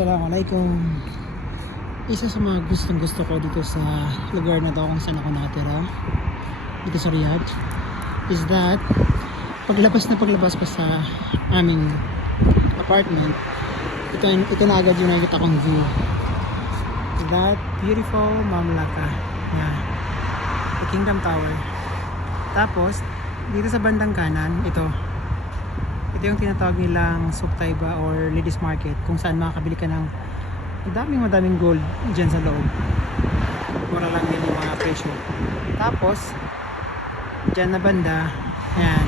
Assalamualaikum. Isa sa mga gustong gusto ko dito sa lugar na to kung saan ako nakatira dito sa Riyadh is that paglabas pa sa aming apartment, ito na agad yung nakikita kong view, that beautiful Mamlaka, the Kingdom Tower. Tapos dito sa bandang kanan, ito yung tinatawag nilang Souk Taiba or Ladies Market, kung saan makakabili ka ng madaming gold dyan sa loob. Mura lang din yung mga presyo. Tapos dyan na banda, ayan,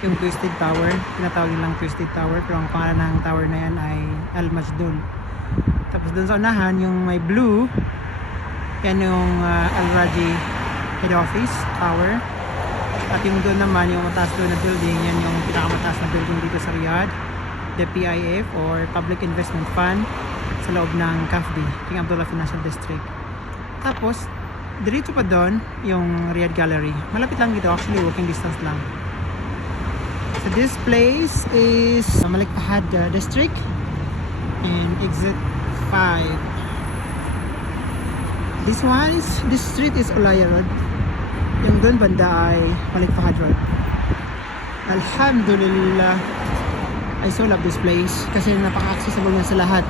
yung Twisted Tower, tinatawag nilang Twisted Tower, pero ang pangalan ng tower na yan ay Al Masdul. Tapos dun sa unahan, yung may blue, yan yung Al Raji Head Office Tower. At yung doon naman, yung mataas doon na building, yan yung pinakamataas na building dito sa Riyadh, the PIF or Public Investment Fund, sa loob ng CAFD, King Abdullah Financial District. Tapos diretso pa doon yung Riyadh Gallery, malapit lang dito, actually walking distance lang. So this place is Malik Fahad District and exit 5. This street is Ulaya Road. Yung doon banda ay Malik Fahad Road. Alhamdulillah, I so love this place kasi napaka-accessible na sa lahat.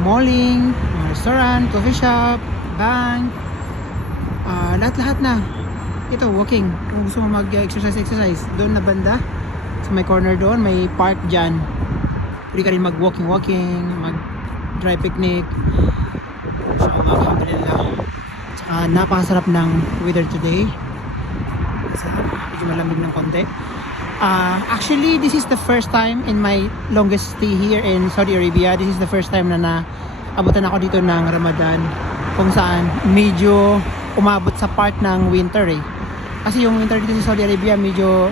Malling, restaurant, coffee shop, bank, lahat na. Ito, walking. Kung gusto mo mag-exercise, doon na banda sa may corner doon, may park dyan. Pwede ka rin mag-walking, mag-dry picnic. Inshallah, alhamdulillah. Napakasarap ng weather today kasi medyo malamig ng konti. Actually, this is the first time in my longest stay here in Saudi Arabia. This is the first time na naabutan ako dito ng Ramadan, kung saan medyo umabot sa part ng winter kasi yung winter dito sa Saudi Arabia medyo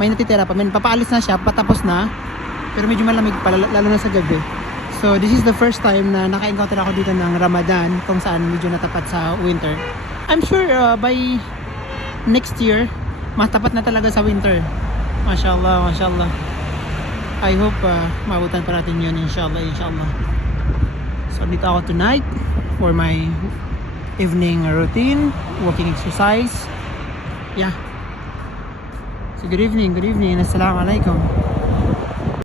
may natitira pa. Papaalis na siya, patapos na, pero medyo malamig pa, lalo na sa gabi. So this is the first time na naka-encounter ako dito ng Ramadan kung saan medyo natapat sa winter. I'm sure by next year matapat na talaga sa winter. Mashallah, mashallah. I hope maabutan pa natin yun, inshallah. So dito ako tonight for my evening routine, walking exercise. So good evening. Assalamualaikum.